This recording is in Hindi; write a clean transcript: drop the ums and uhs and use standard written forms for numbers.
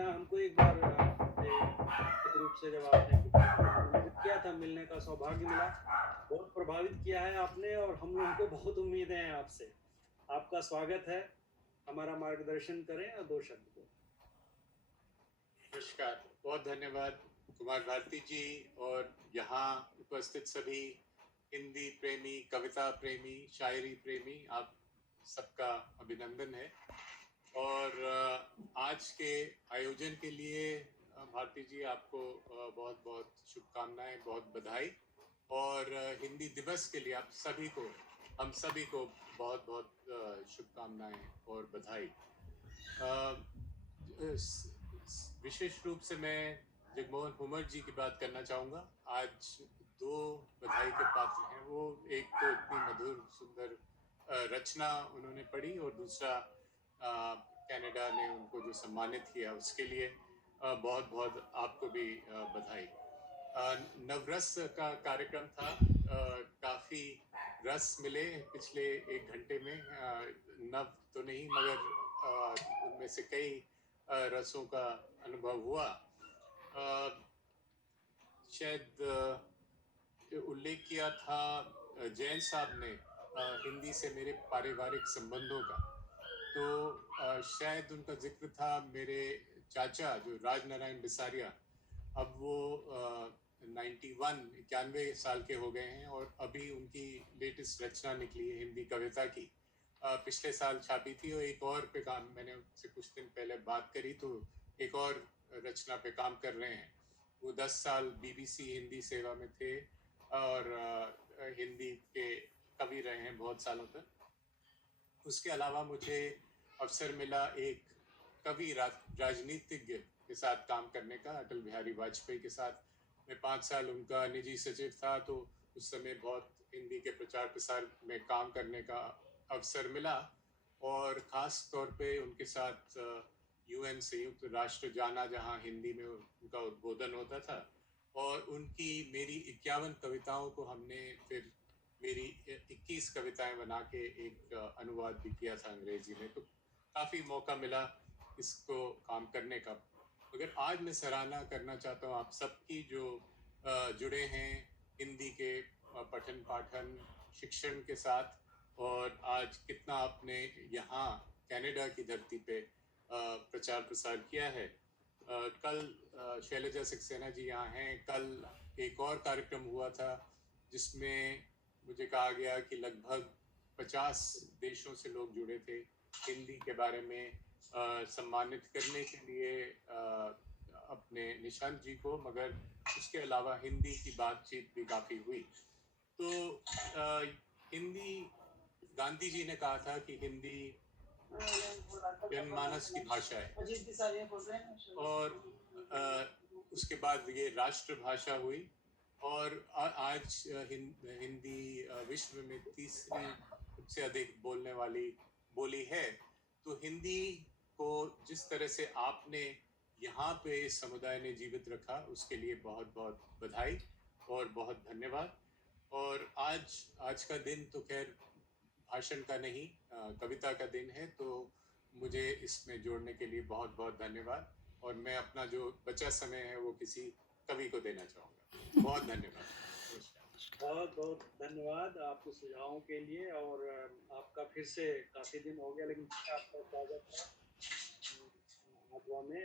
हमको एक बार लिखित रूप से जब आपने निमंत्रित किया था, मिलने का सौभाग्य मिला। बहुत प्रभावित किया है आपने और हम लोगों को बहुत उम्मीदें हैं आपसे। आपका स्वागत है, हमारा मार्गदर्शन करें और 2 शब्द बोलें। नमस्कार, बहुत धन्यवाद कुमार भारती जी और यहाँ उपस्थित सभी हिंदी प्रेमी, कविता प्रेमी, शायरी प्रेमी, आप सबका अभिनंदन है। और आज के आयोजन के लिए भारती जी आपको बहुत बहुत शुभकामनाएं, बहुत बधाई। और हिंदी दिवस के लिए आप सभी को, हम सभी को बहुत बहुत शुभकामनाएं और बधाई। विशेष रूप से मैं जगमोहन हुमर जी की बात करना चाहूँगा। आज 2 बधाई के पात्र हैं वो। एक तो इतनी मधुर सुंदर रचना उन्होंने पढ़ी और दूसरा कनाडा ने उनको जो सम्मानित किया उसके लिए बहुत बहुत आपको भी बधाई। नवरस का कार्यक्रम था। काफ़ी रस मिले पिछले 1 घंटे में। नव तो नहीं मगर उनमें से कई रसों का अनुभव हुआ। शायद उल्लेख किया था जैन साहब ने हिंदी से मेरे पारिवारिक संबंधों का, तो शायद उनका जिक्र था मेरे चाचा जो राजनारायण बिसारिया। अब वो 91 साल के हो गए हैं और अभी उनकी लेटेस्ट रचना निकली है हिंदी कविता की। पिछले साल छापी थी और एक और पे काम, मैंने उनसे कुछ दिन पहले बात करी तो एक और रचना पे काम कर रहे हैं। वो 10 साल बीबीसी हिंदी सेवा में थे और हिंदी के कवि रहे हैं बहुत सालों तक। उसके अलावा मुझे अवसर मिला एक कवि राजनीतिज्ञ के साथ काम करने का, अटल बिहारी वाजपेयी के साथ। मैं 5 साल उनका निजी सचिव था, तो उस समय बहुत हिंदी के प्रचार प्रसार में काम करने का अवसर मिला और ख़ास तौर पे उनके साथ यूएन संयुक्त राष्ट्र जाना, जहाँ हिंदी में उनका उद्बोधन होता था। और उनकी मेरी 51 कविताओं को हमने फिर मेरी 21 कविताएं बना के एक अनुवाद भी किया था अंग्रेजी में। तो काफ़ी मौका मिला इसको काम करने का। मगर आज मैं सराहना करना चाहता हूँ आप सबकी जो जुड़े हैं हिंदी के पठन पाठन शिक्षण के साथ। और आज कितना आपने यहाँ कनाडा की धरती पे प्रचार प्रसार किया है। कल शैलजा सक्सेना जी यहाँ हैं। कल एक और कार्यक्रम हुआ था जिसमें मुझे कहा गया कि लगभग 50 देशों से लोग जुड़े थे हिंदी के बारे में सम्मानित करने के लिए अपने निशांत जी को, मगर उसके अलावा हिंदी की बातचीत भी काफ़ी हुई। तो हिंदी, गांधी जी ने कहा था कि हिंदी जनमानस की भाषा है और उसके बाद ये राष्ट्रभाषा हुई और आज हिंदी विश्व में तीसरी सबसे अधिक बोलने वाली बोली है। तो हिंदी को जिस तरह से आपने यहाँ पे इस समुदाय ने जीवित रखा उसके लिए बहुत बहुत बधाई और बहुत धन्यवाद। और आज का दिन तो खैर भाषण का नहीं कविता का दिन है, तो मुझे इसमें जोड़ने के लिए बहुत बहुत धन्यवाद। और मैं अपना जो बचा समय है वो किसी कवि को देना चाहूँगा। बहुत धन्यवाद। बहुत बहुत धन्यवाद आपके सुझावों के लिए। और आपका फिर से काफ़ी दिन हो गया लेकिन आपका स्वागत है आगवा में।